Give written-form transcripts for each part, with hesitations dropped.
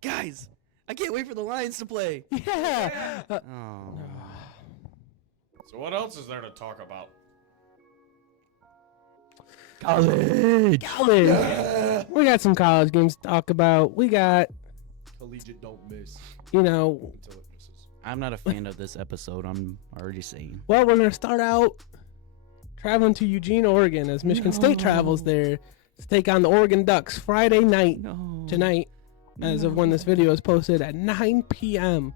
Guys, I can't wait for the Lions to play. Yeah. Oh. So what else is there to talk about? College. Yeah. We got some college games to talk about. We got, Collegiate don't miss until it misses. I'm not a fan of this episode. I'm already saying. well, we're going to start out traveling to Eugene, Oregon as Michigan State travels there to take on the Oregon Ducks Friday night tonight as of when this video is posted at 9 p.m.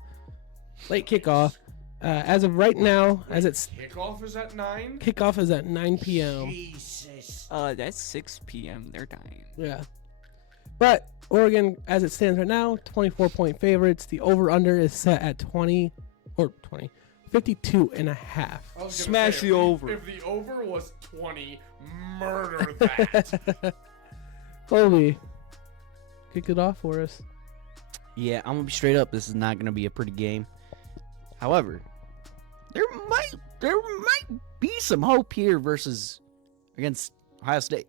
Late kickoff. As of right now, as it's Kickoff is at 9? kickoff is at 9 p.m. Jesus. That's 6 p.m. They're dying. Yeah. But Oregon, as it stands right now, 24-point favorites. The over-under is set at 52 and a half. I was gonna Smash say, the over. If the over was 20, murder that. Colby, kick it off for us. Yeah, I'm gonna be straight up. This is not gonna be a pretty game. However, there might be some hope here versus against Ohio State.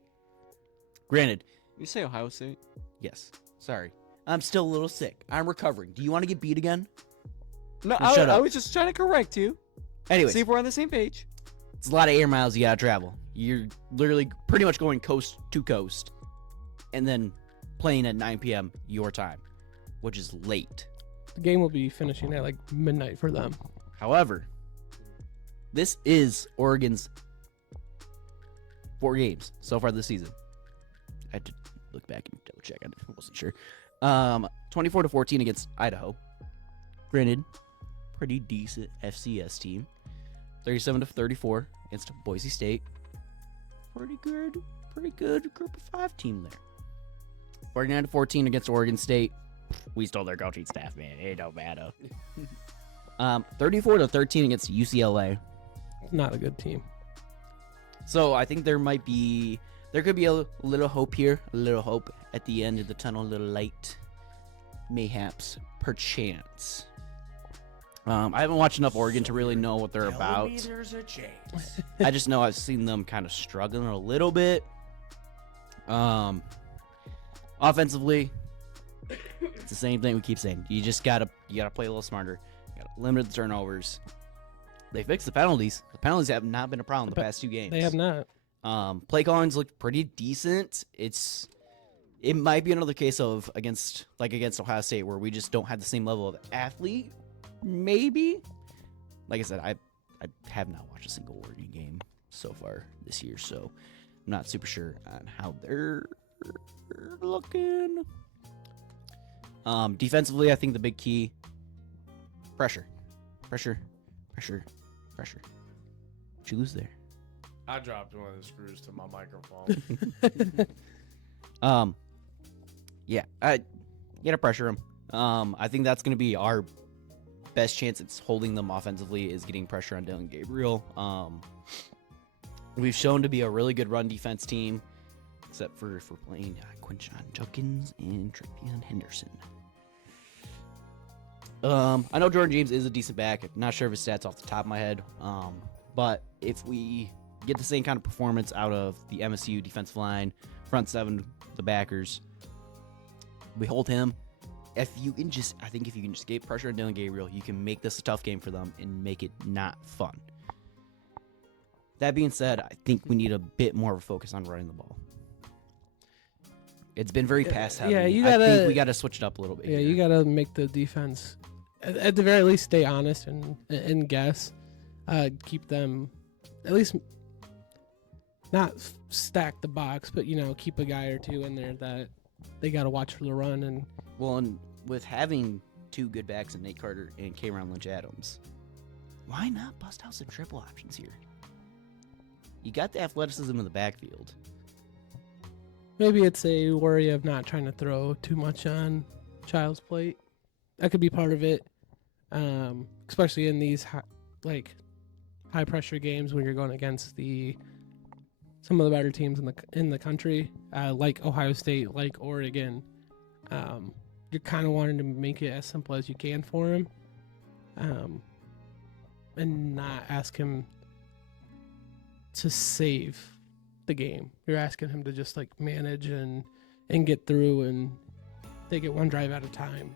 Granted, You say Ohio State? yes. Sorry, I'm still a little sick. I'm recovering. Do you want to get beat again? No, Well, shut I up. was just trying to correct you. Anyways, See if we're on the same page. it's a lot of air miles you gotta travel. You're literally pretty much going coast to coast, and then playing at 9 p.m. your time, which is late. The game will be finishing at like midnight for them. However, this is Oregon's 4 games so far this season. I had to look back and double check. I wasn't sure. 24-14 against Idaho. Granted, pretty decent FCS team. 37-34 against Boise State. Pretty good group of 5 team there. 49-14 against Oregon State. We stole their coaching staff, man. It don't matter. 34-13 against UCLA. Not a good team. So I think there could be a little hope here, a little hope at the end of the tunnel, a little light, mayhaps, perchance. I haven't watched enough Oregon to really know what they're about. There's a chance. I just know I've seen them kind of struggling a little bit. Offensively, it's the same thing we keep saying. You gotta play a little smarter. You gotta limit the turnovers. They fixed the penalties. The penalties have not been a problem the past 2 games. They have not. Play callings look pretty decent. It might be another case of against Ohio State where we just don't have the same level of athlete. Maybe. Like I said, I have not watched a single Oregon game so far this year, so I'm not super sure on how they're looking. Defensively, I think the big key, pressure. What'd you lose there? I dropped one of the screws to my microphone. Yeah, you gotta pressure them. I think that's gonna be our best chance at holding them offensively is getting pressure on Dylan Gabriel. We've shown to be a really good run defense team, except for if we're playing Quinshon Judkins and Travion Henderson. I know Jordan James is a decent back. I'm not sure of his stats off the top of my head. But if we get the same kind of performance out of the MSU defensive line, front 7, the backers, we hold him. I think if you can just get pressure on Dylan Gabriel, you can make this a tough game for them and make it not fun. That being said, I think we need a bit more of a focus on running the ball. It's been very pass heavy. Yeah, I think we got to switch it up a little bit. Yeah, here. you got to make the defense, at the very least, stay honest and guess. Keep them, at least, not stack the box, but, keep a guy or 2 in there that they got to watch for the run. And with having 2 good backs in Nate Carter and Cameron Lynch-Adams, why not bust out some triple options here? You got the athleticism in the backfield. maybe it's a worry of not trying to throw too much on Child's plate. That could be part of it, especially in these high pressure games when you're going against some of the better teams in the country, like Ohio State, like Oregon. You're kind of wanting to make it as simple as you can for him, and not ask him to save the game. You're asking him to just manage and get through take it one drive at a time.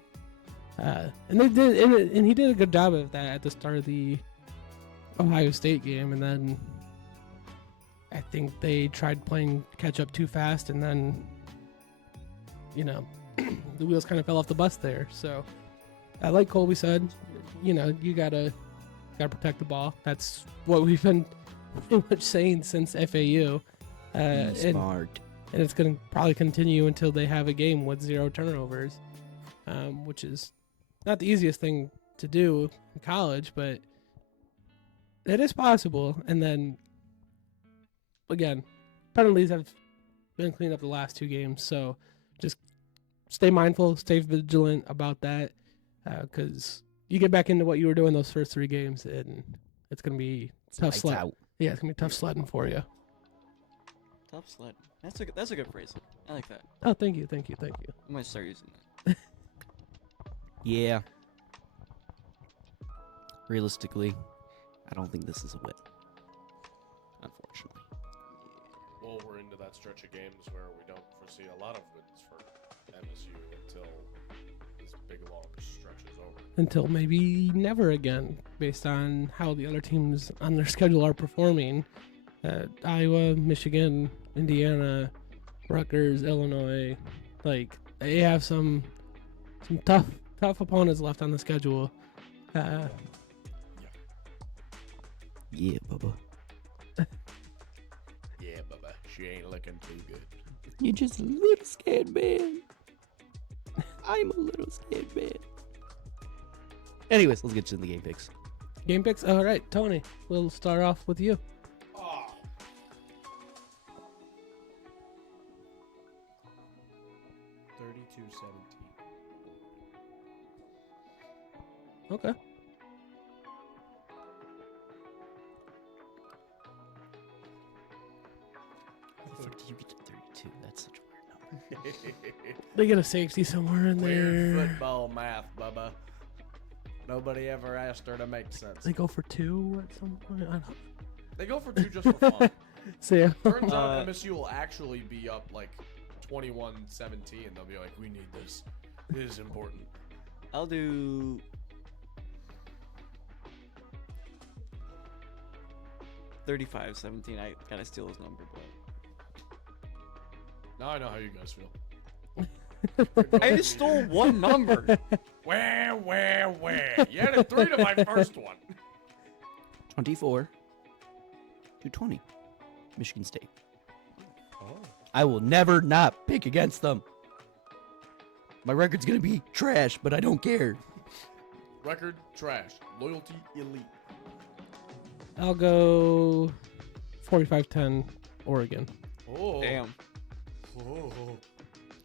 And they did, and he did a good job of that at the start of the Ohio State game, and then I think they tried playing catch up too fast, and then the wheels kind of fell off the bus there. So, like Colby said, you gotta protect the ball. That's what we've been pretty much saying since FAU. Smart. And it's going to probably continue until they have a game with 0 turnovers, which is not the easiest thing to do in college, but it is possible. And then, again, penalties have been cleaned up the last 2 games, so just stay mindful, stay vigilant about that, because you get back into what you were doing those first 3 games, and it's going to be tough Lights sledding. out. Yeah, it's going to be tough sledding for you. Tough sled. That's a good phrase. I like that. Oh, thank you. I might start using that. Yeah. Realistically, I don't think this is a win. Unfortunately. Well, we're into that stretch of games where we don't foresee a lot of wins for MSU until this big long stretch is over. Until maybe never again, based on how the other teams on their schedule are performing. Iowa, Michigan, Indiana, Rutgers, Illinois, they have some tough opponents left on the schedule. Yeah, Bubba. Yeah, Bubba, she ain't looking too good. You're just a little scared man. I'm a little scared man. Anyways, let's get to the game picks. Game picks? All right, Tony, we'll start off with you. Oh. 32-17. Okay. How the fuck did you get to 32? That's such a weird number. They get a safety somewhere in Weird there. football math, Bubba. Nobody ever asked her to make sense. They go for 2 at some point. I don't know. They go for 2 just for fun. So, yeah. Turns out MSU will actually be up 21-17. They'll be like, we need this. This is important. I'll do 35-17. I gotta steal his number, but Now I know how you guys feel. I just stole one number. Where? You added 3 to my first one. 24-20. Michigan State. Oh. I will never not pick against them. My record's going to be trash, but I don't care. Record trash. Loyalty elite. I'll go 45-10 Oregon. Oh. Damn. Oh.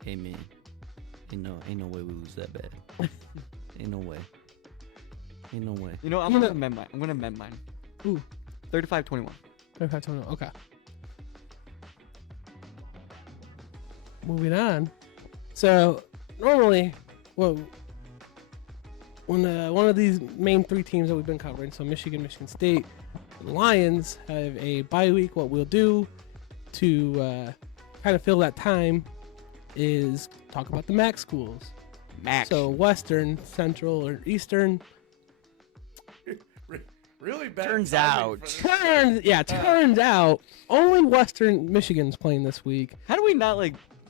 Hey, man. Ain't no way we lose that bad. Ain't no way. Ain't no way. You know, I'm gonna amend mine. Ooh. 35-21. 45-21. Okay. Moving on. So normally, when one of these main 3 teams that we've been covering, so Michigan, Michigan State, and the Lions have a bye week. What we'll do to kind of fill that time is talk about the MAC schools. Max. So Western, Central, or Eastern. Really bad. Turns timing out. for this. Turns out only Western Michigan's playing this week. How do we not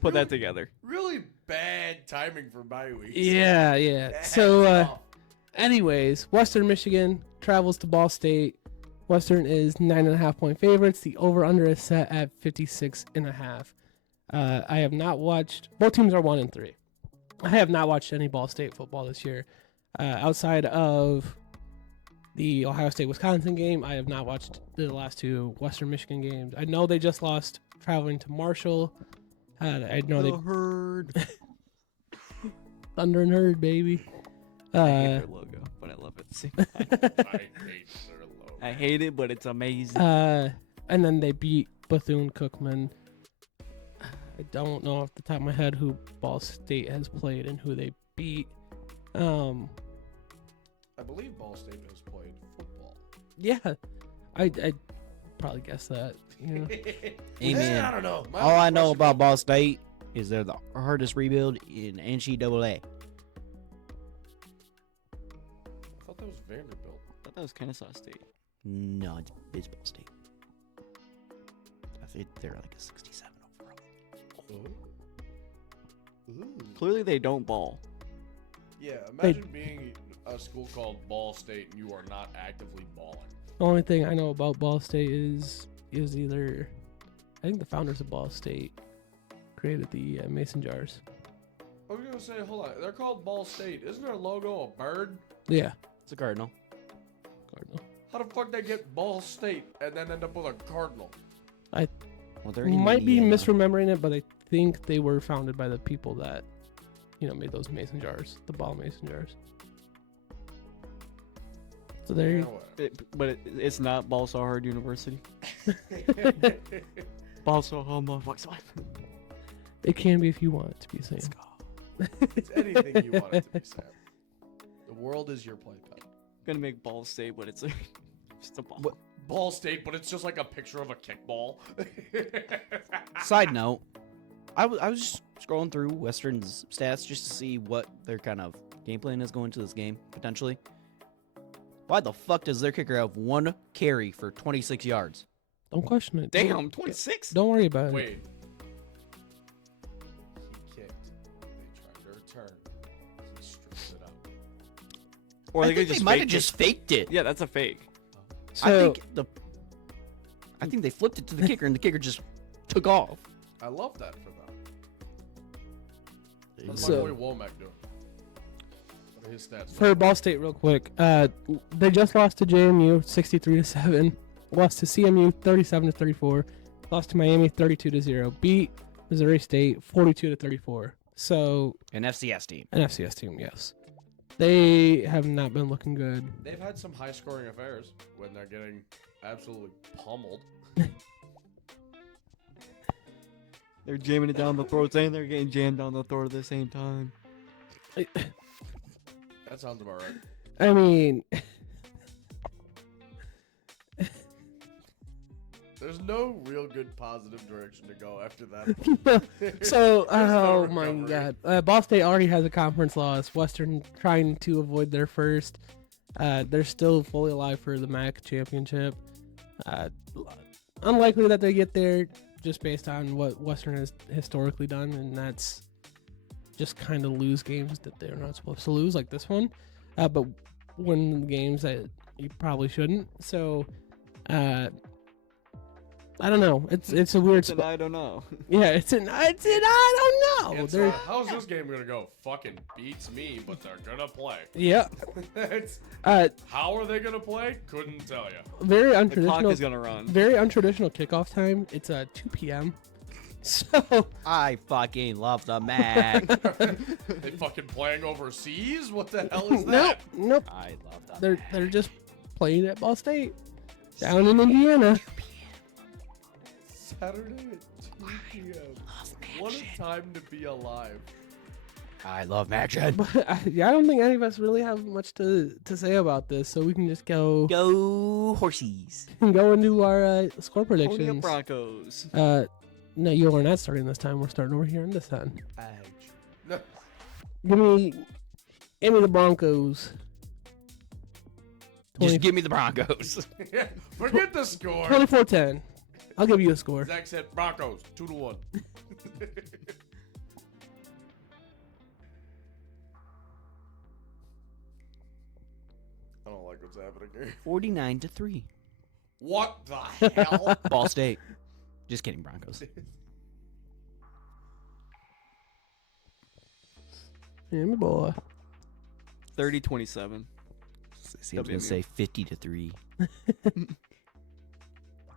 put that together? Really bad timing for bye weeks. Yeah. That's So, tough. anyways, Western Michigan travels to Ball State. Western is 9.5-point favorites. The over/under is set at 56.5. I have not watched. Both teams are 1-3. I have not watched any Ball State football this year, outside of the Ohio State Wisconsin game. I have not watched the last 2 Western Michigan games. I know they just lost traveling to Marshall. I know they heard. Thunder and Herd, baby. I hate their logo, but I love it. I hate their logo. I hate it, but it's amazing. And then they beat Bethune-Cookman. I don't know off the top of my head who Ball State has played and who they beat. I believe Ball State has played football. Yeah, I probably guessed that. You know. Hey, man. I don't know. All I know about Ball State is they're the hardest rebuild in NCAA. I thought that was Vanderbilt. I thought that was Kennesaw State. No, it's Baseball State. I think they're like a 67 overall. Clearly, they don't ball. Yeah, imagine being a school called Ball State and you are not actively balling. The only thing I know about Ball State is either, I think the founders of Ball State created the mason jars. I was gonna say, hold on, they're called Ball State. Isn't their logo a bird? Yeah. It's a Cardinal. Cardinal. How the fuck they get Ball State and then end up with a cardinal? Well, they're Might be Indiana. misremembering it, but I think they were founded by the people that, made those mason jars, the ball mason jars. So there Yeah, you whatever. It's not Balsaw Hard University. Balsaw Hard motherfuckers. It can be if you want it to be Sam. It's anything you want it to be, Sam. The world is your playpen. Gonna make Ball State, but it's just a ball. What? Ball State, but it's just like a picture of a kickball. Side note, I was just scrolling through Western's stats just to see what their kind of game plan is going to this game, potentially. Why the fuck does their kicker have 1 carry for 26 yards? Don't question it. Damn, 26. Don't worry about it. Wait. He kicked. They tried to return. He strips it up. Or I they think could they might have fake just faked it. Yeah, that's a fake. So, I think they flipped it to the kicker and the kicker just took off. I love that for them. What's So- my boy Womack doing? What are his stats? for Ball State, real quick, they just lost to JMU 63-7, lost to CMU 37-34, lost to Miami 32-0, beat Missouri State 42-34. So An FCS team. an FCS team, yes. They have not been looking good. They've had some high-scoring affairs when they're getting absolutely pummeled. They're jamming it down the throats and they're getting jammed down the throat at the same time. That sounds about right. I mean, There's no real good positive direction to go after that. so There's no oh my recovery. God, Ball State already has a conference loss. Western trying to avoid their first. They're still fully alive for the MAC championship. Unlikely that they get there, just based on what Western has historically done, and that's just kind of lose games that they're not supposed to lose, like this one, but win games that you probably shouldn't. So, I don't know. It's a weird spot. I don't know. Yeah, it's an I don't know. It's, They're how's this game gonna go? Fucking beats me, but they're gonna play. yeah. It's, Uh, how are they gonna play? Couldn't tell you. very The clock untraditional. is gonna run. Very untraditional kickoff time. It's 2 p.m. So I fucking love the MAC. They fucking playing overseas? What the hell is nope, that? nope. I love that. They're just playing at Ball State down in Indiana. Saturday at 2 p.m. What a time to be alive. I love MAC. But I don't think any of us really have much to say about this, so we can just go Go horsies. into our score Pony up predictions. Broncos. No, you are not starting this time. We're starting over here on this end. No, Give me the Broncos. Just give me the Broncos. forget the score. 24-10. I'll give you a score. Zach said Broncos 2-1. I don't like what's happening here. 49-3. What the hell? Ball State. Just kidding, Broncos. Yeah, my boy. 30-27. See, I was gonna say 50-3.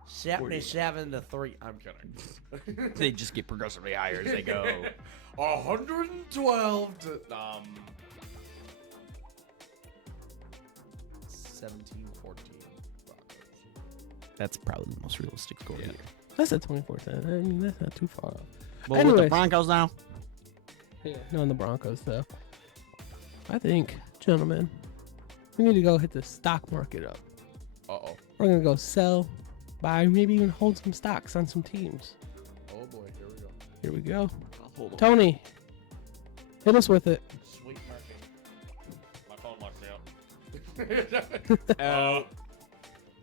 77-3. I'm kidding. They just get progressively higher as they go. 112 to 17-14. That's probably the most realistic score here. That's a 24-10. I mean, that's not too far off. But with Anyways. the Broncos now, Yeah. Knowing the Broncos, though. I think, gentlemen, we need to go hit the stock market up. Uh-oh. We're going to go sell, buy, maybe even hold some stocks on some teams. Oh boy, here we go. Here we go. I'll Hold on. Tony, hit us with it. Sweet marking. My phone locked me up.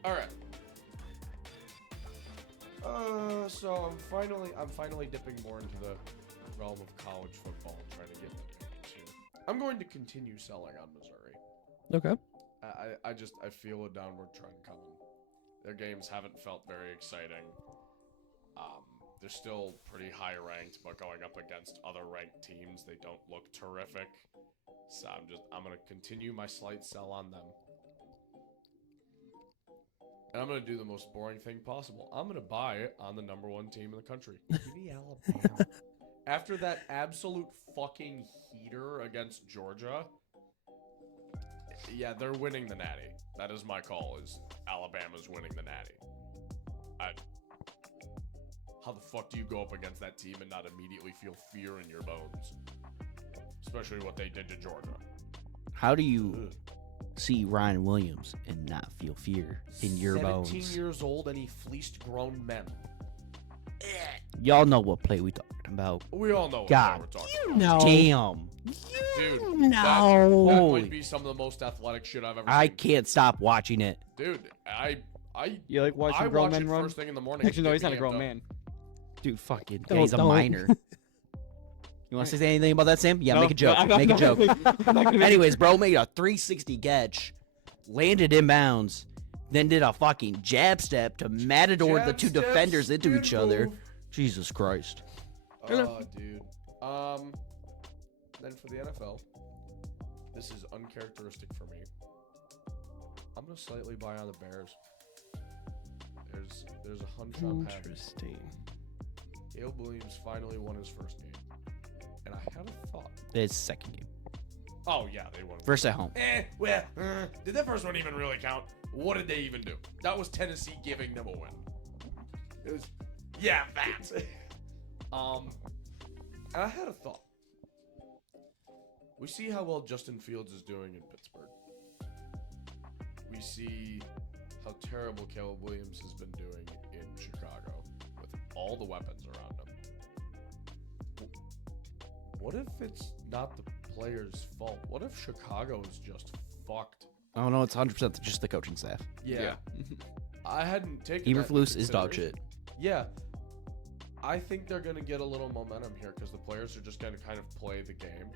All right. So I'm finally dipping more into the realm of college football and trying to get the games here. I'm going to continue selling on Missouri. Okay. I feel a downward trend coming. Their games haven't felt very exciting. They're still pretty high ranked, but going up against other ranked teams, they don't look terrific. So I'm gonna continue my slight sell on them. And I'm gonna do the most boring thing possible. I'm gonna buy it on the #1 team in the country. Give me Alabama. After that absolute fucking heater against Georgia, yeah, they're winning the Natty. That is my call. Is Alabama's winning the Natty? How the fuck do you go up against that team and not immediately feel fear in your bones? Especially what they did to Georgia. How do you see Ryan Williams and not feel fear in your 17 bones? years old and he fleeced grown men. Y'all know what play we talking about. We all know what God, we're talking You about. know. Damn. Dude, No. that Holy- might be some of the most athletic shit I've ever I seen. can't stop watching it. Dude, You like watching I grown watch men it run? first thing in the morning. Actually, no, to he's get not a me grown amped up. man. Dude, fucking, Don't- he's a don't. minor. You want to say anything about that, Sam? Yeah, No, make a joke. I'm Make a not joke. gonna- I'm not gonna make- Anyways, bro made a 360 catch, landed inbounds, then did a fucking jab step to matador the Jab two step, defenders into spin each other. move. Jesus Christ. Oh, dude. Then for the NFL, this is uncharacteristic for me. I'm gonna slightly buy on the Bears. There's a hunch I'm having. Interesting. Caleb Williams finally won his first game, and I had a thought. It's second game. Oh yeah, they won. First at home. Did that first one even really count? What did they even do? That was Tennessee giving them a win. It was, yeah, that. And I had a thought. We see how well Justin Fields is doing in Pittsburgh. We see how terrible Caleb Williams has been doing in Chicago with all the weapons around him. What if it's not the player's fault? What if Chicago is just fucked? Oh no, it's 100% just the coaching staff. Yeah. I hadn't taken that into Eberflus is dog consideration. shit. Yeah. I think they're going to get a little momentum here because the players are just going to kind of play the game.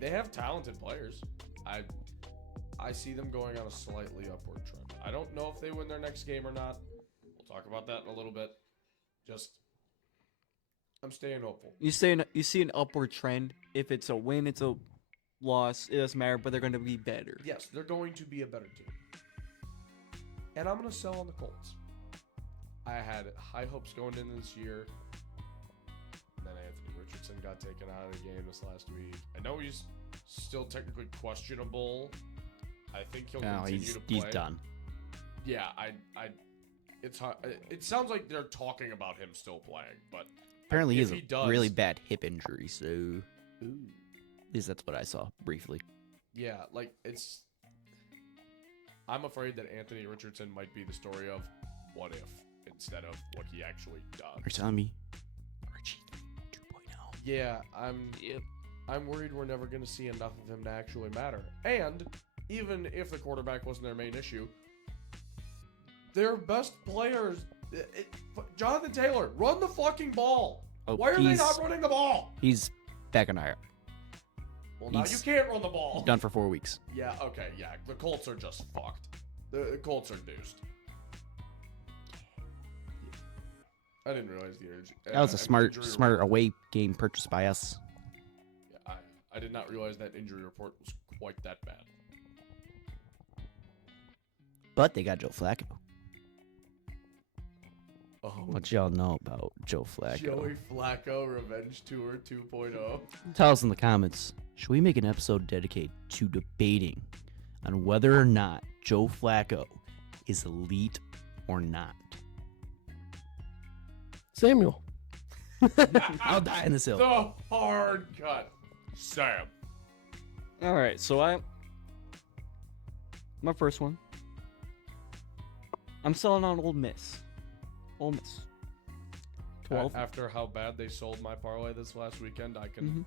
They have talented players. I see them going on a slightly upward trend. I don't know if they win their next game or not. We'll talk about that in a little bit. I'm staying hopeful. You see an upward trend. If it's a win, it's a loss. It doesn't matter, but they're going to be better. Yes, they're going to be a better team. And I'm going to sell on the Colts. I had high hopes going into this year. And then Anthony Richardson got taken out of the game this last week. I know he's still technically questionable. I think he'll No, continue to play. he's done. Yeah, it's hard. It sounds like they're talking about him still playing, but Apparently he if has he a does- really bad hip injury, so at least that's what I saw briefly. yeah, like I'm afraid that Anthony Richardson might be the story of what if instead of what he actually does. You're telling me Archie 2.0. Yeah, I'm worried we're never going to see enough of him to actually matter. And even if the quarterback wasn't their main issue, their best players, Jonathan Taylor, run the fucking ball. Oh, Why are they not running the ball? He's back on IR. Well, now you he's- can't run the ball. Done for 4 weeks. Yeah, okay, yeah. The Colts are just fucked. The Colts are deuced. I didn't realize the injury. That was a smart away game purchase by us. Yeah, I did not realize that injury report was quite that bad. But they got Joe Flacco. Oh, What y'all know about Joe Flacco? Joey Flacco Revenge Tour 2.0. Tell us in the comments. Should we make an episode dedicated to debating on whether or not Joe Flacco is elite or not? Samuel. I'll die in this hill. The hard cut. Sam. All right, so my first one. I'm selling on Ole Miss. Ole Miss. 12th. After how bad they sold my parlay this last weekend, I can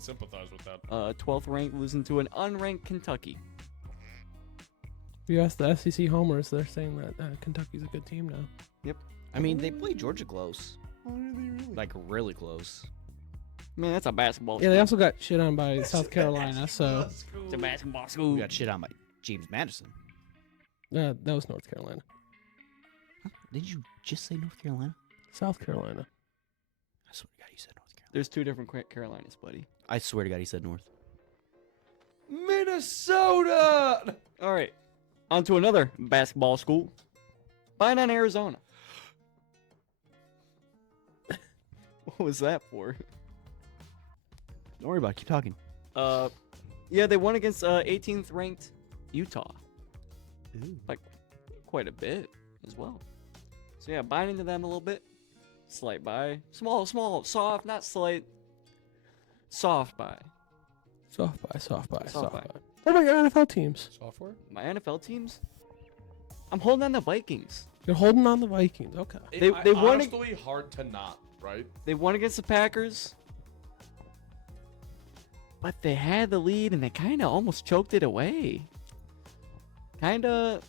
sympathize with that. 12th ranked losing to an unranked Kentucky. If you ask the SEC homers, they're saying that Kentucky's a good team now. I mean, they played Georgia close. Oh, really? Like, really close. Man, that's a basketball. Yeah, they also got shit on by South Carolina, so It's a basketball school. We got shit on by James Madison. that was North Carolina. Did you just say North Carolina? South Carolina. I swear to God, you said North Carolina. There's two different Carolinas, buddy. I swear to God, he said North. Minnesota! All right, on to another basketball school. Buying on Arizona. What was that for? Don't worry about it. Keep talking. Yeah, they won against 18th ranked Utah. Like, quite a bit as well. So yeah, buying into them a little bit. Slight buy. Small, soft, not slight. Soft buy. Soft buy. Soft buy. What about your NFL teams? Software? My NFL teams? I'm holding on the Vikings. You're holding on the Vikings. Okay. They won honestly hard to not, right? They won against the Packers. But they had the lead and they kind of almost choked it away. Kind of.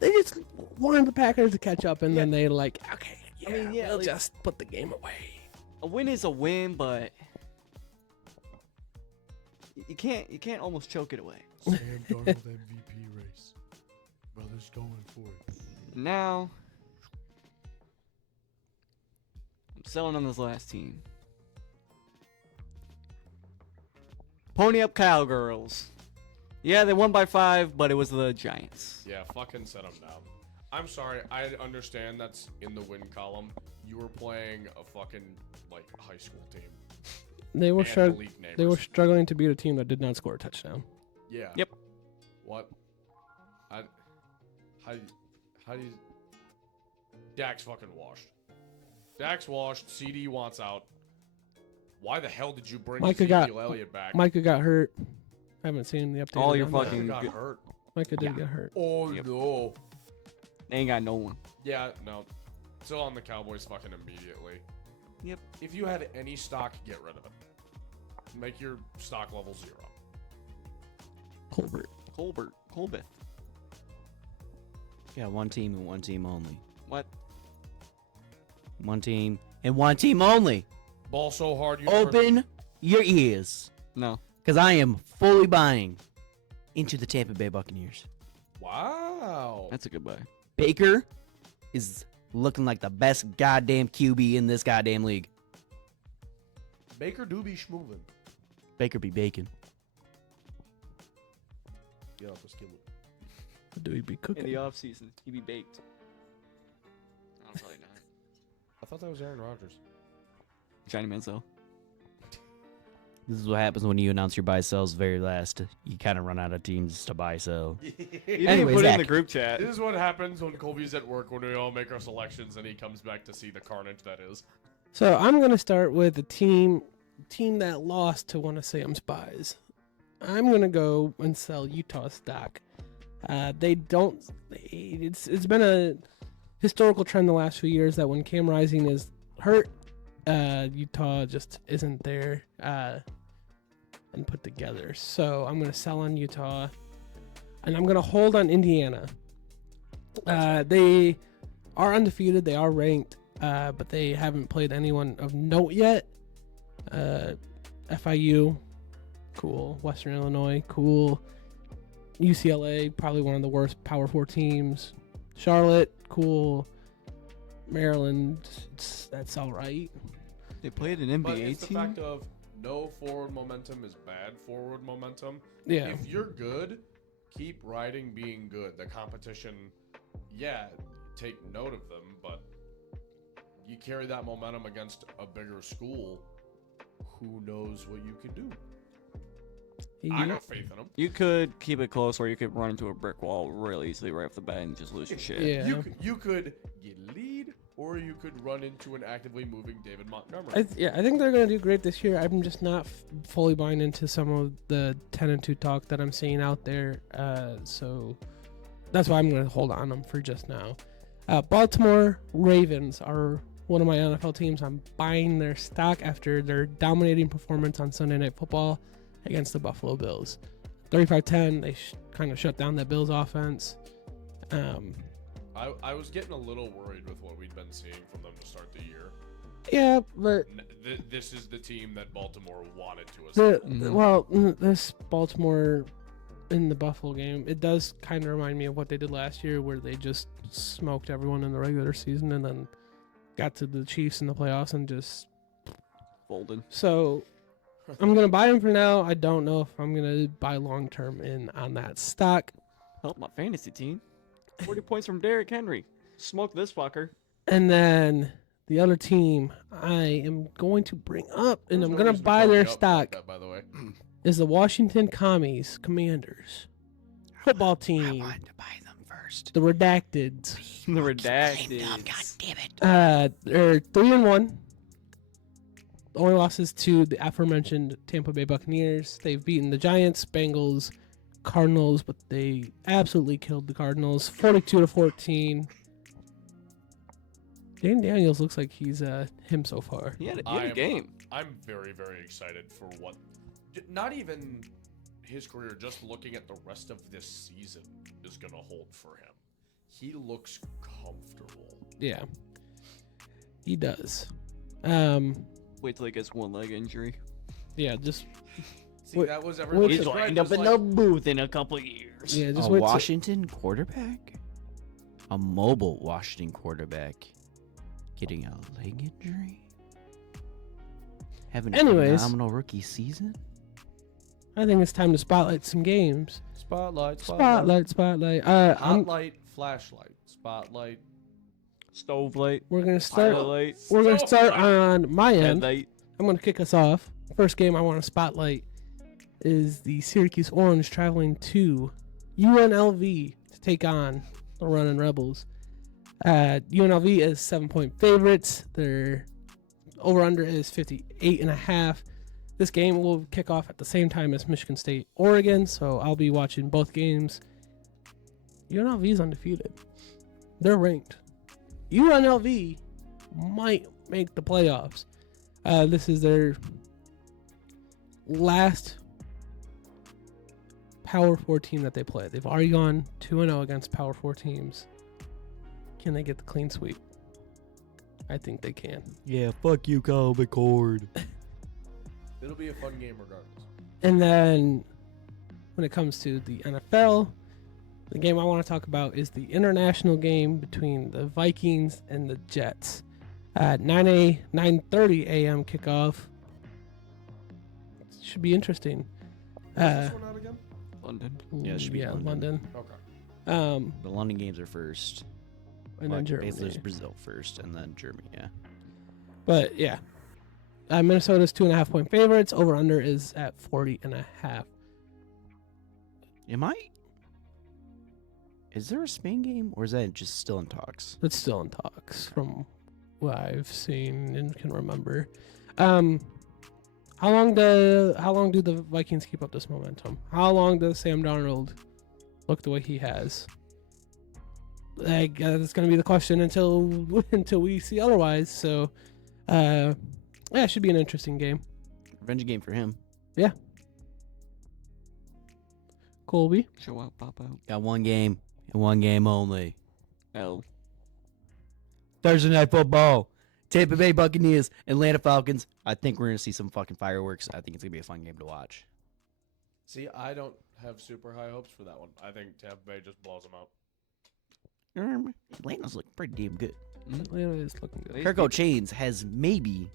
They just wanted the Packers to catch up, and Yeah. then they like, okay, I mean, yeah, we'll like- just put the game away. A win is a win, but you can't almost choke it away. Sam Darnold MVP race. Brothers going for it. Now I'm selling on this last team. Pony up Cowgirls. Yeah, they won by 5, but it was the Giants. Yeah, fucking set them down. I'm sorry, I understand that's in the win column. You were playing a fucking, like, high school team. They were And league they were neighbors. struggling to beat a team that did not score a touchdown. Yeah. Yep. What? How do you... Dak's fucking washed. Dak's washed. CD wants out. Why the hell did you bring Micah Ezekiel Elliott back? Micah got hurt. I haven't seen the update. All on your that. Micah fucking got good- hurt. Micah did get hurt. Oh, Yep. no. They ain't got no one. Yeah, no. Still on the Cowboys fucking immediately. Yep. If you had any stock, get rid of it. Make your stock level 0. Colbert. Yeah, one team and one team only. What? One team and one team only. Ball so hard you never- Open your ears, No. because I am fully buying into the Tampa Bay Buccaneers. Wow. That's a good buy. Baker is looking like the best goddamn QB in this goddamn league. Baker do be schmoovin'. Baker be bacon. Get off the skillet. Do we be In cooking? the offseason, he be baked. No, probably not. I thought that was Aaron Rodgers. Johnny Manziel. This is what happens when you announce your buy sells very last. You kind of run out of teams to buy sell. You Anyway, didn't put it in Zach. the group chat. This is what happens when Colby's at work when we all make our selections and he comes back to see the carnage that is. So I'm gonna start with the team that lost to one of Sam's buys. I'm gonna go and sell Utah stock. It's been a historical trend the last few years that when Cam Rising is hurt, Utah just isn't there and put together. So I'm gonna sell on Utah, and I'm gonna hold on Indiana. They are undefeated. They are ranked. But they haven't played anyone of note yet. FIU, cool. Western Illinois, cool. UCLA, probably one of the worst Power 4 teams. Charlotte, cool. Maryland, that's all right. They played an But NBA it's the team. fact of no forward momentum is bad forward momentum. Yeah. If you're good, keep riding being good. The competition, yeah, take note of them, but you carry that momentum against a bigger school, who knows what you can do. I got faith in them. You could keep it close, or you could run into a brick wall real easily right off the bat and just lose your shit. Yeah. You could get lead, or you could run into an actively moving David Montgomery. I think they're going to do great this year. I'm just not fully buying into some of the 10-2 talk that I'm seeing out there. So that's why I'm going to hold on them for just now. Baltimore Ravens are one of my NFL teams. I'm buying their stock after their dominating performance on Sunday Night Football against the Buffalo Bills. 35-10, they kind of shut down that Bills offense. I was getting a little worried with what we'd been seeing from them to start the year. Yeah, but This is the team that Baltimore wanted to assemble. this Baltimore in the Buffalo game, it does kind of remind me of what they did last year, where they just smoked everyone in the regular season and then got to the Chiefs in the playoffs and just Folded. So I'm gonna buy them for now. I don't know if I'm gonna buy long term in on that stock. Help my fantasy team. 40 points from Derrick Henry. Smoke this fucker. And then the other team I am going to bring up, and There's I'm no gonna reason to buy call me their up like stock, that, by the way. is the Washington Commanders football I team, wanted to buy them first. the Redacteds. The redacted. God damn it. They're 3-1. The only losses to the aforementioned Tampa Bay Buccaneers. They've beaten the Giants, Bengals, Cardinals, but they absolutely killed the Cardinals, 42-14. Dane Daniels looks like he's him so far. He had a game. I'm very, very excited for what, not even his career, just looking at the rest of this season is going to hold for him. He looks comfortable. Yeah, he does. Wait till he gets one leg injury. Yeah, just See, Wait, that was everyone He's He's described going to end up as in like, the booth in a couple of years. yeah, just A wait. till- Washington quarterback? A mobile Washington quarterback getting a leg injury? Having a Anyways. phenomenal rookie season? I think it's time to spotlight some games. Spotlight. Spotlight. Hotlight, flashlight, spotlight. Stove light. We're gonna start. Pilot light. We're gonna start Spotlight. on my end. Headlight. I'm going to kick us off. First game I want to spotlight is the Syracuse Orange traveling to UNLV to take on the Runnin' Rebels. UNLV is 7-point favorites. Their over-under is 58.5. This game will kick off at the same time as Michigan State, Oregon, so I'll be watching both games. UNLV is undefeated. They're ranked. UNLV might make the playoffs. This is their last Power 4 team that they play. They've already gone 2-0 against Power 4 teams. Can they get the clean sweep? I think they can. Yeah, fuck you, Kyle McCord. It'll be a fun game regardless. And then when it comes to the NFL, the game I want to talk about is the international game between the Vikings and the Jets. At 9:30 a.m. kickoff. Should be interesting. Where's this one out again? London. Yeah, it should be London. London. Okay. The London games are first. And then Germany. Basically, there's Brazil first, and then Germany, yeah. But yeah, Minnesota's 2.5-point favorites. Over under is at 40.5. Is there a Spain game, or is that just still in talks? It's still in talks from what I've seen and can remember. How long do the Vikings keep up this momentum? How long does Sam Darnold look the way he has? Like, that's going to be the question until we see otherwise. So, yeah, it should be an interesting game. Revenge game for him. Colby? Show out, pop out. Got one game, and one game only. L. Thursday Night Football. Tampa Bay Buccaneers, Atlanta Falcons. I think we're going to see some fucking fireworks. I think it's going to be a fun game to watch. See, I don't have super high hopes for that one. I think Tampa Bay just blows them out. Atlanta's looking pretty damn good. Atlanta is looking good. Kirk O'Chains has maybe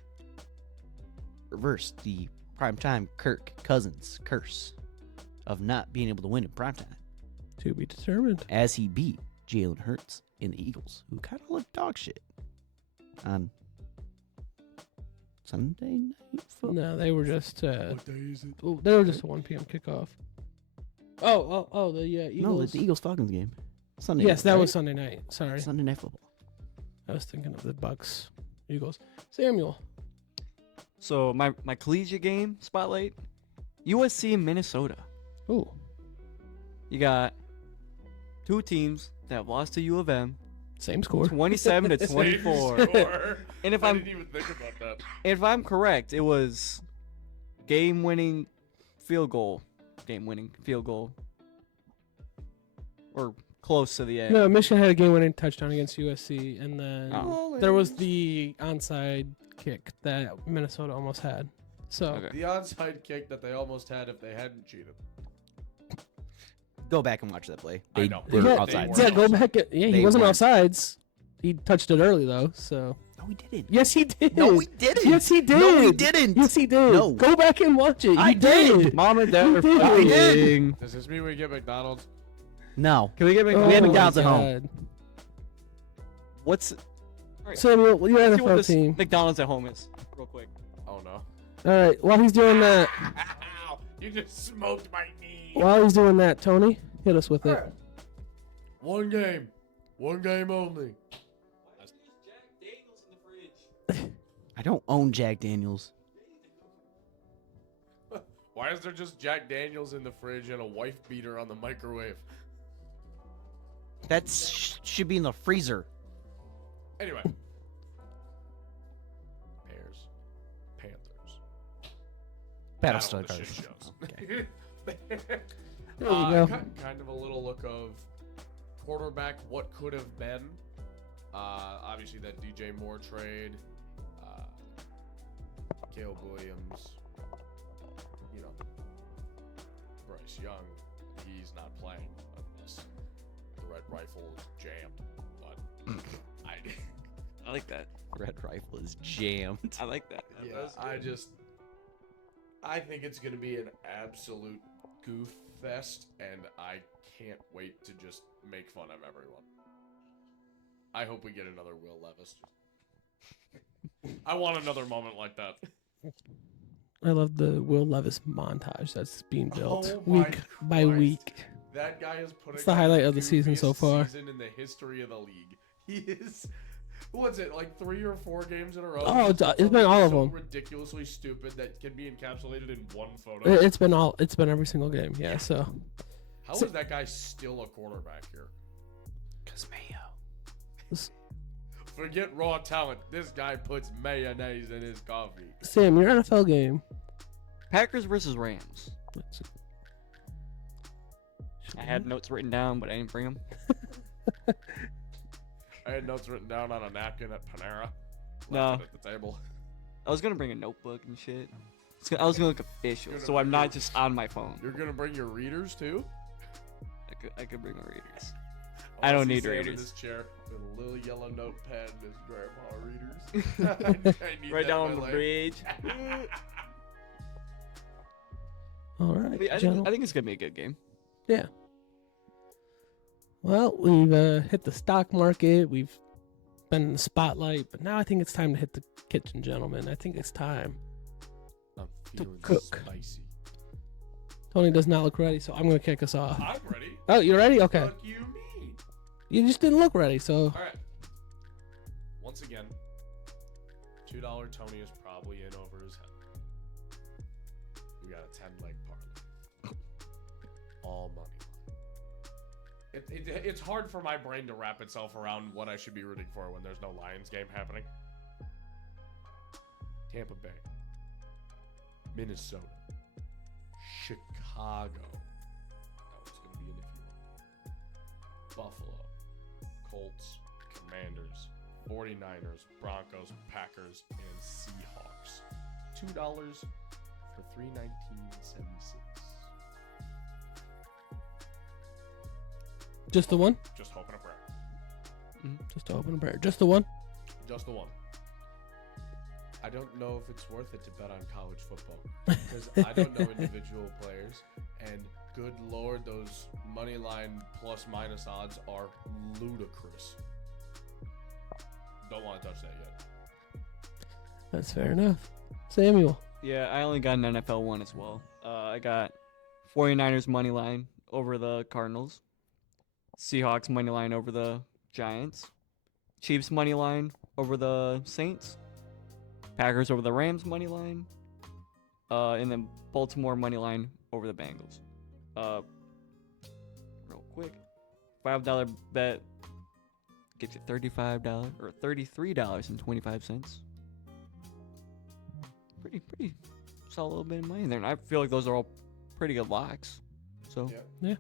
reversed the primetime Kirk Cousins curse of not being able to win in primetime, To be determined. as he beat Jalen Hurts and the Eagles, who kind of looked dog shit on Sunday Night Football. No, they were just What day is it? they were just a 1 p.m. kickoff. Oh, the Eagles. No, the Eagles Falcons game. Sunday. Yes, night, that right? was Sunday night. Sorry, Sunday Night Football. I was thinking of the Bucks, Eagles. Samuel. So my collegiate game spotlight, USC and Minnesota. Ooh, You got two teams that have lost to U of M Same score. 27 to 24. Score. And if I I'm didn't even think about that. if I'm correct, it was game-winning field goal. Game-winning field goal. Or close to the end. No, Michigan had a game-winning touchdown against USC, and then Oh. there was the onside kick that Minnesota almost had. So Okay. The onside kick that they almost had if they hadn't cheated. Go back and watch that play. I They know. were Yeah, outside. they yeah, were go outside. back. Yeah, he They wasn't weren't. offsides. He touched it early though. So No, we didn't. yes, he did. No, we didn't. Yes, he did. No, we didn't. Yes, he did. No. Go back and watch it. I You did. Mom and Dad You are did. fighting. Does this mean we get McDonald's? No. Can we get Oh, McDonald's? We had my McDonald's at home. God. What's Samuel, your let's see what NFL this team. McDonald's at home is, real quick. Oh no. All right, while he's doing that, Ow! You just smoked my knee. Tony, hit us with it. One game. One game only. I don't own Jack Daniels. Why is there just Jack Daniels in the fridge and a wife beater on the microwave? That should be in the freezer. Anyway. Bears. Panthers. Battlestar Battle of the shit Galactica. shows. There we go. Kind of a little look of quarterback, what could have been. Obviously that DJ Moore trade. Caleb Williams. You know. Bryce Young. He's not playing unless the red rifle is jammed. But I like that. Red Rifle is jammed. I like that. yeah, I think it's gonna be an absolute goof fest, and I can't wait to just make fun of everyone. I hope we get another Will Levis. I want another moment like that. I love the Will Levis montage that's being built Oh my week by Christ. week. That guy is putting. It's the highlight of the season so far. Season in the history of the league. He is. What's it like? 3 or 4 games in a row? Oh, Just it's been all of so them. Ridiculously stupid that can be encapsulated in one photo. It's been every single game. Yeah. So How is that guy still a quarterback here? Cause Mayo. Forget raw talent. This guy puts mayonnaise in his coffee. Sam, your NFL game. Packers versus Rams. Let's see. I had notes written down, but I didn't bring them. I had notes written down on a napkin at Panera. No. Left it at the table. I was gonna bring a notebook and shit. I was gonna look official, You're gonna so I'm bring not your- just on my phone. You're gonna bring your readers too? I could bring my readers. I I don't wanna see need Sam in readers. this chair with a little yellow notepad and his grandpa readers. I need Right that down in the my life. bridge. All right, I think it's gonna be a good game. Yeah. Well, we've hit the stock market. We've been in the spotlight, but now I think it's time to hit the kitchen, gentlemen. I think it's time. I'm To feeling cook. spicy. Tony does not look ready, so I'm going to kick us off. I'm ready. Oh, you ready? Okay. What do you mean? You just didn't look ready, so. All right. Once again, $2 Tony is probably in over his head. We got a 10-leg parlay. All money. It's hard for my brain to wrap itself around what I should be rooting for when there's no Lions game happening. Tampa Bay. Minnesota. Chicago. That was going to be an iffy one. Buffalo. Colts. Commanders. 49ers. Broncos. Packers. And Seahawks. $2 for $319.76. Just the one? Just hoping a prayer. Just to open a prayer. Just the one? Just the one. I don't know if it's worth it to bet on college football because I don't know individual players, and good lord, those money line plus minus odds are ludicrous. Don't want to touch that yet. That's fair enough. Samuel. Yeah, I only got an NFL one as well. I got 49ers money line over the Cardinals. Seahawks money line over the Giants. Chiefs money line over the Saints. Packers over the Rams money line. And then Baltimore money line over the Bengals. Real quick. $5 bet. Get you $35 or $33.25. Pretty solid little bit of money in there. And I feel like those are all pretty good locks. So Yeah.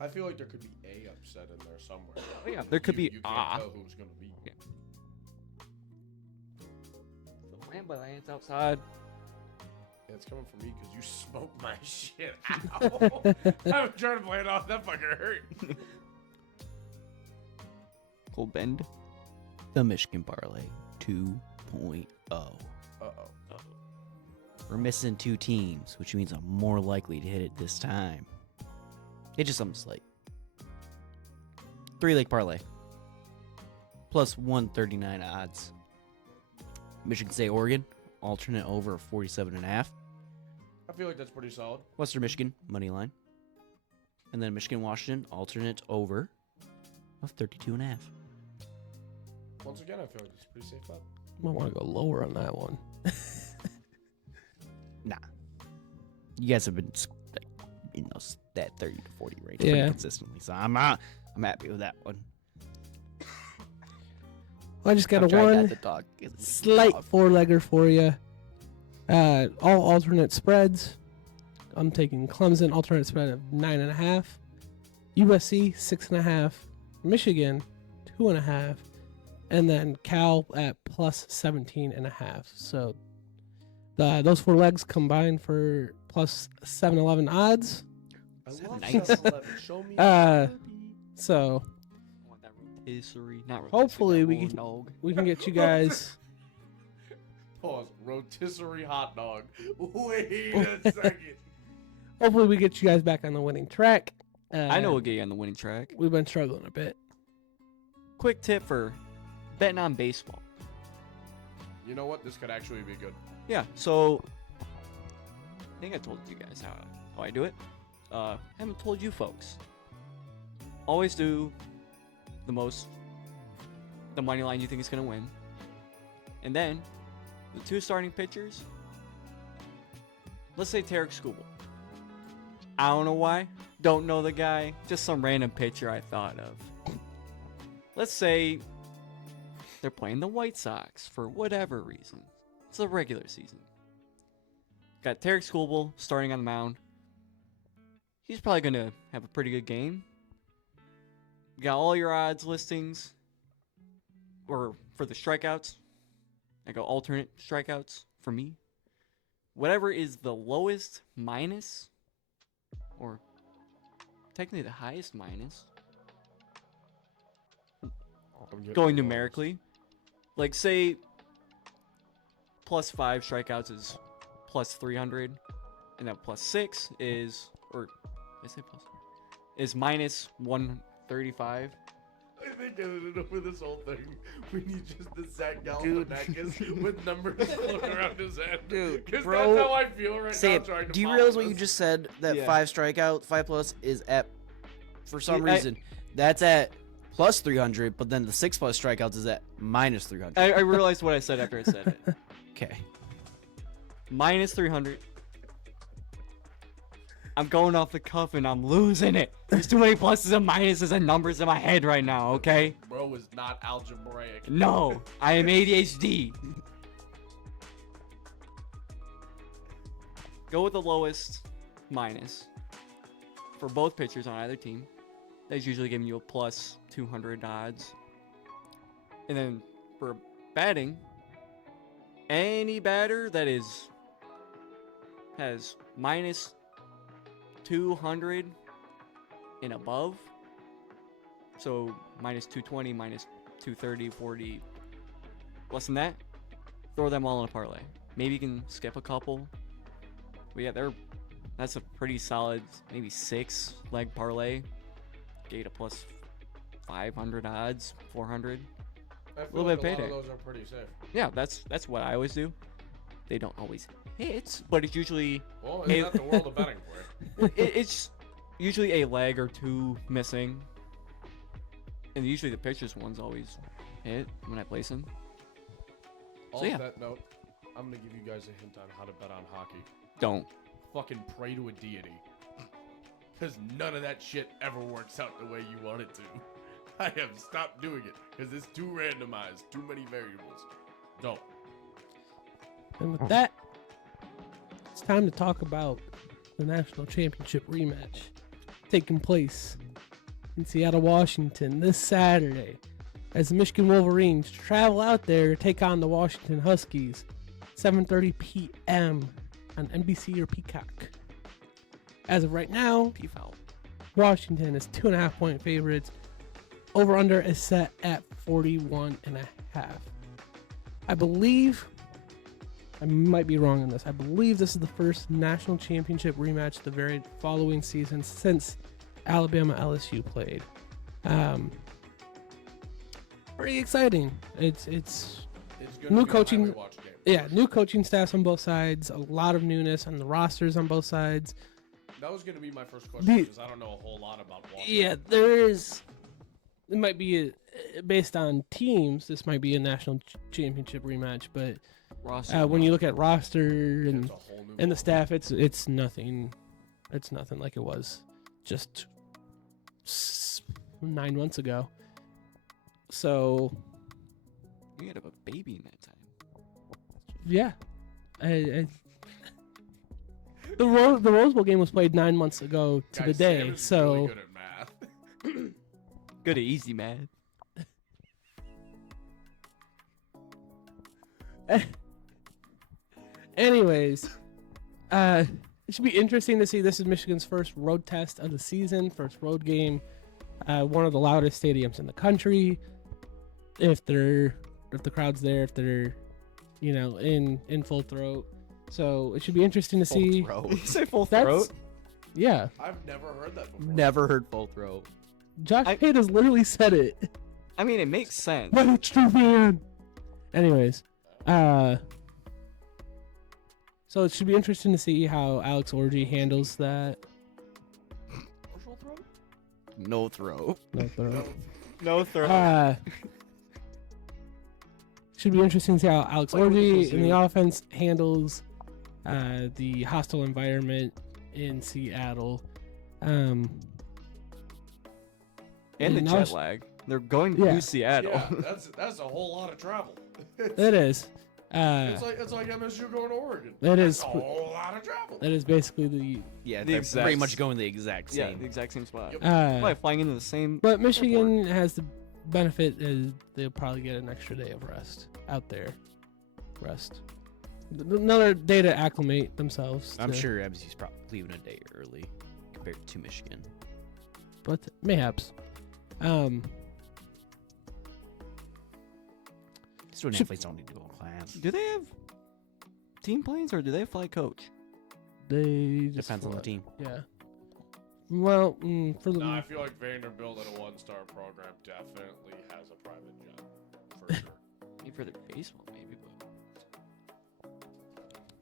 I feel like there could be a upset in there somewhere. Oh, yeah, there could be You can't tell who's gonna be. Yeah. The ambulance outside. Yeah, it's coming from me because you smoked my shit. Ow. I'm trying to play it off. That fucking hurt. Cold Bend. The Michigan Parlay 2.0. Uh-oh. We're missing 2 teams, which means I'm more likely to hit it this time. It's just something slight. 3-leg parlay. Plus 139 odds. Michigan State, Oregon. Alternate over 47.5. I feel like that's pretty solid. Western Michigan, money line. And then Michigan, Washington, alternate over of 32.5. Once again, I feel like it's a pretty safe bet. Might want to go lower on that one. Nah. You guys have been like, in those, that 30 to 40 range Yeah. pretty consistently. So I'm happy with that one. I just got I've a tried that, one the dog is a slight dog. 4-legger for you. All alternate spreads. I'm taking Clemson alternate spread of 9.5, USC 6.5, Michigan 2.5, and then Cal at plus 17.5. So those 4 legs combined for plus 711 odds. I love Nice. 7-Eleven. Show me. So I want that rotisserie. Not rotisserie. Hopefully that we little can- dog. we can get you guys. Pause. Rotisserie hot dog. Wait a second. Hopefully we get you guys back on the winning track. I know we'll get you on the winning track. We've been struggling a bit. Quick tip for betting on baseball. You know what? This could actually be good. Yeah, so I think I told you guys how I do it. I haven't told you folks. Always do the money line you think is going to win. And then the 2 starting pitchers. Let's say Tarek Skubal. I don't know why. Don't know the guy. Just some random pitcher I thought of. Let's say they're playing the White Sox for whatever reason. It's the regular season. Got Tarek Skubal starting on the mound. He's probably going to have a pretty good game. You got all your odds listings. Or for the strikeouts. I go alternate strikeouts for me. Whatever is the lowest minus. Or technically the highest minus. Going numerically. Like say plus 5 strikeouts is plus 300. And then plus 6 is, or did I say plus 4? Is minus 135. I think over this whole thing, we need just the Zach Galifianakis with numbers floating around his head. Dude, because bro, that's how I feel right Say now. it. Trying to Do you follow realize what you this. just said? That Yeah. 5 strikeout, 5+ is at, for some Yeah, reason, that's at plus 300, but then the 6+ strikeouts is at minus 300. I realized what I said after I said it. Okay. Minus 300. I'm going off the cuff and I'm losing it. There's too many pluses and minuses and numbers in my head right now, okay? Bro is not algebraic. No, I am ADHD. Go with the lowest minus for both pitchers on either team. That's usually giving you a plus 200 odds. And then for batting, any batter that has minus 200 and above. So minus 220, minus 230, 40, less than that, throw them all in a parlay. Maybe you can skip a couple. But yeah, that's a pretty solid, maybe 6-leg parlay. Get a plus 500 odds, 400. I feel Little like bit a lot payday. of those are pretty safe. Yeah, that's what I always do. They don't always hit, but it's usually Well, Hey- isn't that the world of betting for you? it's usually a leg or 2 missing. And usually the pitcher's ones always hit when I place them. On yeah. that note, I'm going to give you guys a hint on how to bet on hockey. Don't. Fucking pray to a deity. Because none of that shit ever works out the way you want it to. I have stopped doing it because it's too randomized, too many variables. Don't. And with that, it's time to talk about the national championship rematch taking place in Seattle, Washington this Saturday as the Michigan Wolverines travel out there to take on the Washington Huskies, 7:30 p.m. on NBC or Peacock. As of right now, P-foul. Washington is 2.5-point favorites. Over-under is set at 41.5. I believe, I might be wrong on this, I believe this is the first national championship rematch the very following season since Alabama LSU played. Pretty exciting. It's gonna new be a coaching. highly watched game. Yeah, new coaching staffs on both sides. A lot of newness on the rosters on both sides. That was going to be my first question because I don't know a whole lot about Washington. Yeah, there is. It might be based on teams. This might be a national championship rematch, but Roster. when you look at roster and It's a whole new the ball. staff, it's nothing. It's nothing like it was just 9 months ago. So You had to have a baby in that time. yeah, the Rose Bowl game was played 9 months ago to Guys, the day. Sam is So really good at math. Good at easy, man. anyways, it should be interesting to see. This is Michigan's first road test of the season, first road game. One of the loudest stadiums in the country. If the crowd's there, if they're, in full throat. So it should be interesting to see. You say full That's, throat? yeah. I've never heard that before. Never heard full throat. Josh Pate has literally said it. I mean, it makes sense. But it's true, man. Anyways, so it should be interesting to see how Alex Orgy handles that. Partial throat? No throat. No throat. No throat. Should be interesting to see how Alex Like with the Orgy in the kazoo. offense handles the hostile environment in Seattle. And the and jet also- lag. They're going Yeah. to Seattle. Yeah, that's a whole lot of travel. It is. It's like MSU going to Oregon. It That's is. a whole lot of travel. That is basically the. Yeah, The they're exact pretty much going the exact Yeah, same. the exact same spot. Yep. Why, flying into the same. But Michigan has the benefit is they'll probably get an extra day of rest out there. Another day to acclimate themselves. I'm to- sure MSU's probably leaving a day early compared to Michigan. But mayhaps. Student Should- athletes don't need to go in class. Do they have team planes or do they fly coach? They just Depends on the fly- team. Yeah. Well, for the No, I feel like Vanderbilt at a one-star program definitely has a private jet for sure. Maybe for their baseball, maybe,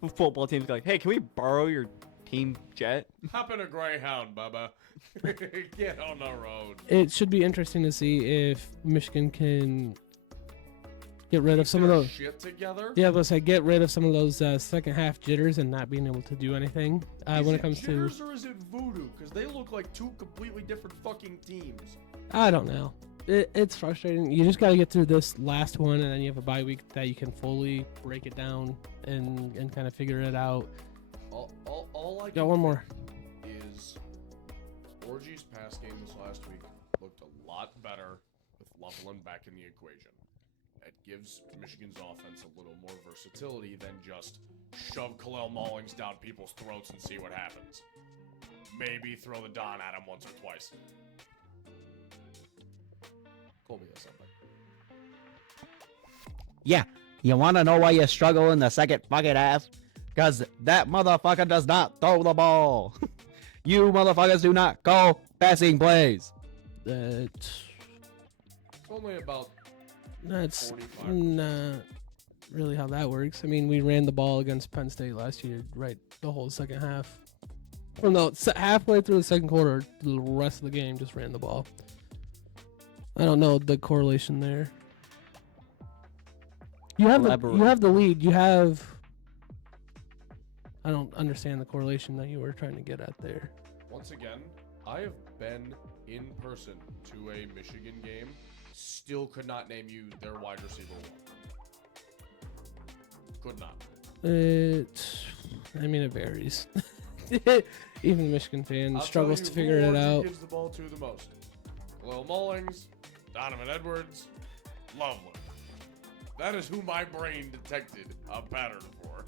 but. Football teams go like, hey, can we borrow your team jet? Hop in a Greyhound, Bubba. Get on the road. it should be interesting to see if Michigan can get rid of some of Their those. shit together. Yeah, let's say get rid of some of those second half jitters and not being able to do anything Is when it it comes to. jitters or is it voodoo? Because they look like two completely different fucking teams. I don't know. It's frustrating. You just got to get through this last one, and then you have a bye week that you can fully break it down and kind of figure it out. All I Got one more. is Orgy's pass game this last week looked a lot better with Loveland back in the equation. It gives Michigan's offense a little more versatility than just shove Khalil Maulings down people's throats and see what happens. Maybe throw the Don at him once or twice. Colby has something. Yeah, you want to know why you struggle in the second fucking half? Because that motherfucker does not throw the ball. You motherfuckers do not call passing plays. That's It's only about 45%. not really how that works. I mean, we ran the ball against Penn State last year, right? The whole second half. Well, no, halfway through the second quarter, the rest of the game just ran the ball. I don't know the correlation there. You have the lead. You have. I don't understand the correlation that you were trying to get at there. Once again, I have been in person to a Michigan game. Still could not name you their wide receiver one. Could not. I mean, it varies. Even the Michigan fan I'll struggles tell to you figure who it Orgy out. gives the ball to the most. Khalil Mullings, Donovan Edwards, Loveland. That is who my brain detected a pattern for.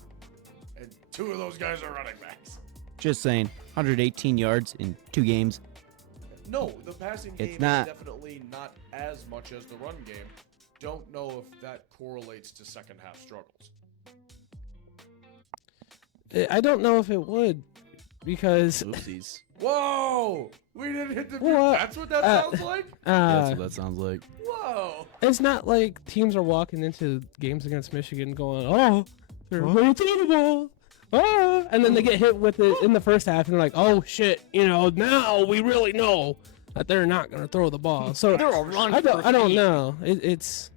And two of those guys are running backs. Just saying, 118 yards in 2 games. No, the passing It's game not. is definitely not as much as the run game. Don't know if that correlates to second half struggles. I don't know if it would, because Oopsies. Whoa! We didn't hit the What? That's what that sounds like? That's what that sounds like. Whoa! it's not like teams are walking into games against Michigan going, "Oh, they're going to the ball." Oh, and then they get hit with it in the first half, and they're like, "Oh shit!" Now we really know that they're not going to throw the ball. So They're a run I don't first know. It's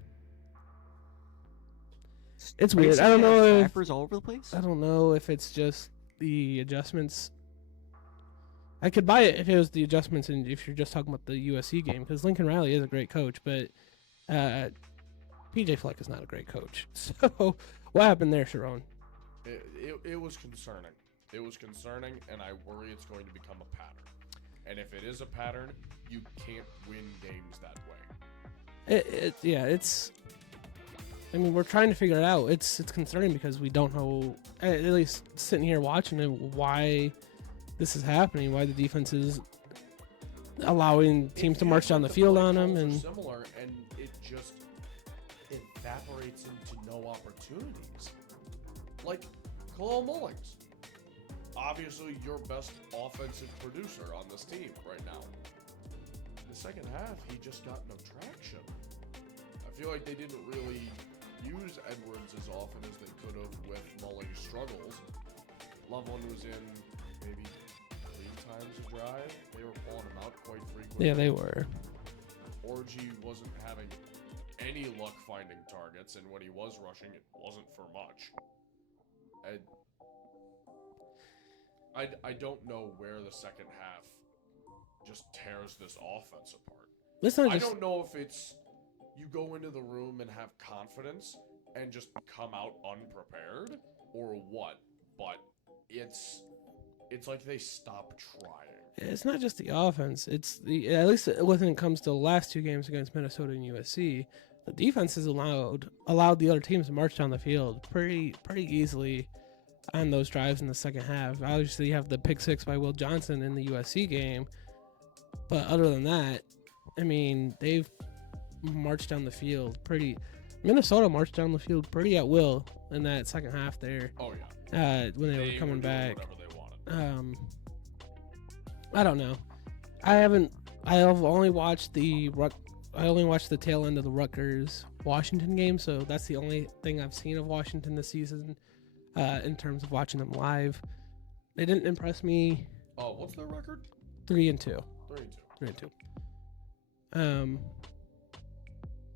Are you weird. I saying don't they have know if snappers all over the place. I don't know if it's just the adjustments. I could buy it if it was the adjustments, and if you're just talking about the USC game, because Lincoln Riley is a great coach, but PJ Fleck is not a great coach. So what happened there, Sharon? It was concerning. It was concerning, and I worry it's going to become a pattern. And if it is a pattern, you can't win games that way. It's. I mean, we're trying to figure it out. It's concerning because we don't know, at least sitting here watching it, why this is happening, why the defense is allowing teams to march down the field on them, and similar, and it just evaporates into no opportunities. Like Khalil Mullings, obviously your best offensive producer on this team right now. In the second half, he just got no traction. I feel like they didn't really use Edwards as often as they could have with Mullings' struggles. Loveland was in maybe 3 times a drive. They were pulling him out quite frequently. yeah, they were. Orgy wasn't having any luck finding targets, and when he was rushing, it wasn't for much. I don't know where the second half just tears this offense apart. Let's not I just. don't know if it's you go into the room and have confidence and just come out unprepared or what, but it's like they stop trying. It's not just the offense. It's the, at least when it comes to the last 2 games against Minnesota and USC, the defense has allowed the other teams to march down the field pretty easily on those drives in the second half. Obviously, you have the pick 6 by Will Johnson in the USC game, but other than that, I mean, they've marched down the field pretty. Minnesota marched down the field pretty at will in that second half there. Oh yeah. When they were coming doing back. whatever they wanted. I don't know. I've only watched the tail end of the Rutgers Washington game, so that's the only thing I've seen of Washington this season. In terms of watching them live, they didn't impress me. Oh, what's their record? 3-2. 3-2. 3-2.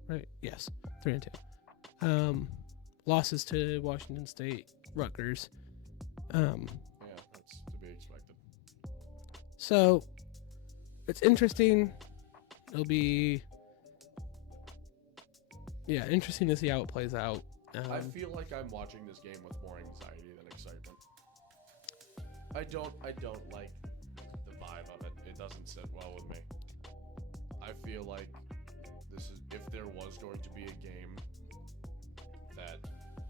Right. Yes. 3-2. Losses to Washington State, Rutgers. Yeah, that's to be expected. So it's interesting. It'll be interesting to see how it plays out. I feel like I'm watching this game with more anxiety than excitement. I don't like the vibe of it. It doesn't sit well with me. I feel like this is, if there was going to be a game that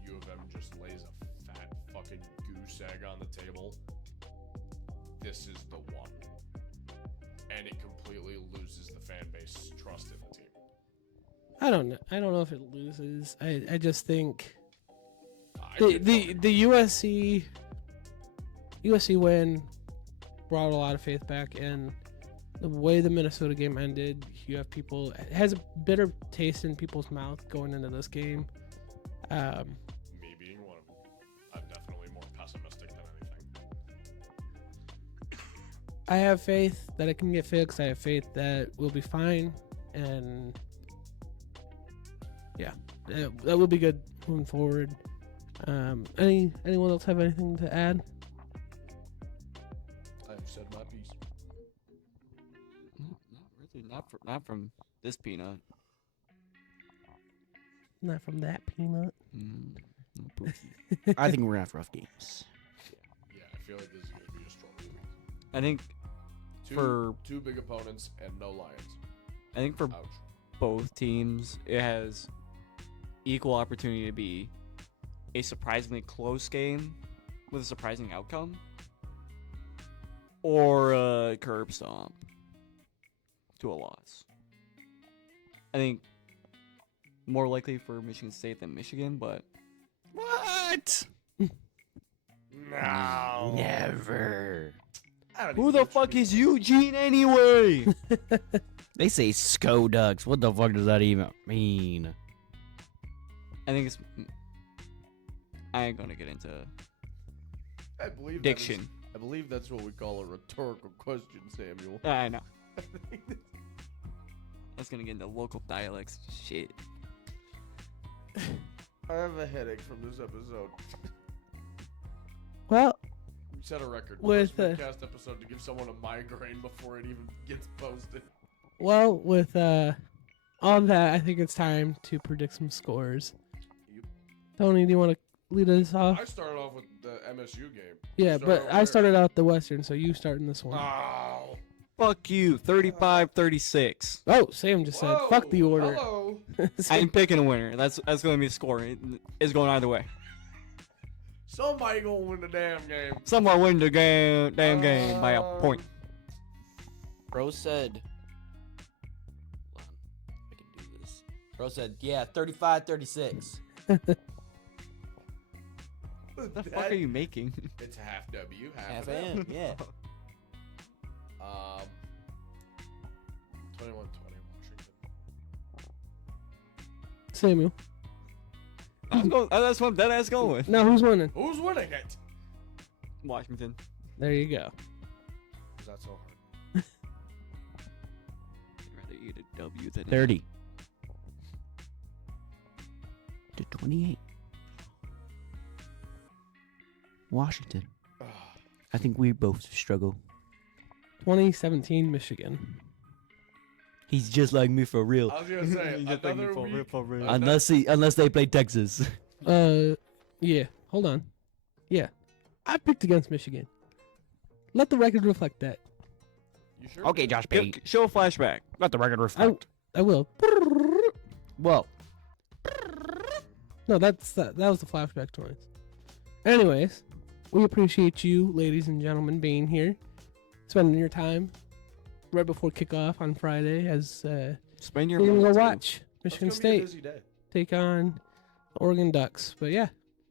U of M just lays a fat fucking goose egg on the table, this is the one. And it completely loses the fan base trust in the team. I don't know if it loses. I just think I the USC win brought a lot of faith back, and the way the Minnesota game ended, you have people, it has a bitter taste in people's mouth going into this game. Me being one of them, I'm definitely more pessimistic than anything. I have faith that it can get fixed. I have faith that we'll be fine, and yeah, that will be good moving forward. Anyone else have anything to add? I've said my piece. Not from this peanut. Not from that peanut. I think we're gonna have rough games. Yeah, I feel like this is gonna be a struggle week. I think for Two big opponents and no Lions. I think for Ouch. both teams, it has equal opportunity to be a surprisingly close game with a surprising outcome, or a curb stomp to a loss. I think more likely for Michigan State than Michigan, but What? No. Never. who the fuck is Eugene anyway? They say Skoducks. What the fuck does that even mean? I think it's. I ain't gonna get into I believe diction. I believe that's what we call a rhetorical question, Samuel. I know. I was gonna get into local dialects. Shit. I have a headache from this episode. Well, We set a record With, first Mittcast episode to give someone a migraine before it even gets posted. with all that, I think it's time to predict some scores. Yep. Tony, do you want to lead us off? I started off with the MSU game. Yeah, Start but over I there. started out the Western, so you start in this one. Oh. Fuck you. 35-36. Oh, Sam just said, "Fuck the Whoa, order." Hello. I'm picking a winner. That's going to be the score. It's going either way. Somebody gonna win the damn game. Someone win the damn game by a point. Bro said. Hold on, I can do this. Bro said, yeah, 35-36. What the fuck are you making? It's half W, half Half an M. M, yeah. 21-20 Washington. Samuel. That's what that ass going with. Now who's winning? Who's winning it? Washington. There you go. Is that so hard? I'd rather eat a W than 30 to 28. Washington. I think we both struggle. 2017 Michigan. He's just like me for real. I was gonna say another week. Unless they play Texas. Yeah. Hold on. Yeah, I picked against Michigan. Let the record reflect that. You sure? Okay, Josh Payne. Show a flashback. Let the record reflect. I will. Well, No, that was the flashback noise. Anyways, we appreciate you, ladies and gentlemen, being here, spending your time right before kickoff on Friday as Spend your you're gonna money, go too. watch Michigan It's gonna be a State busy day. take on the Oregon Ducks. But yeah,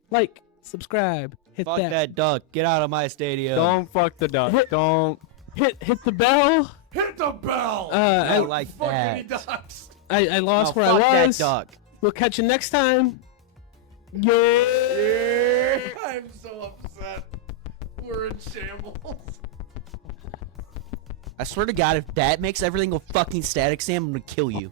like, subscribe, hit fuck that, that duck. Get out of my stadium. Don't fuck the duck. Hit- Don't. hit the bell. Hit the bell. I I like Fucking that. ducks. I lost Oh, where fuck I was. that duck. We'll catch you next time. Yeah. I'm so upset. We're in shambles. I swear to God, if that makes everything go fucking static, Sam, I'm gonna kill you.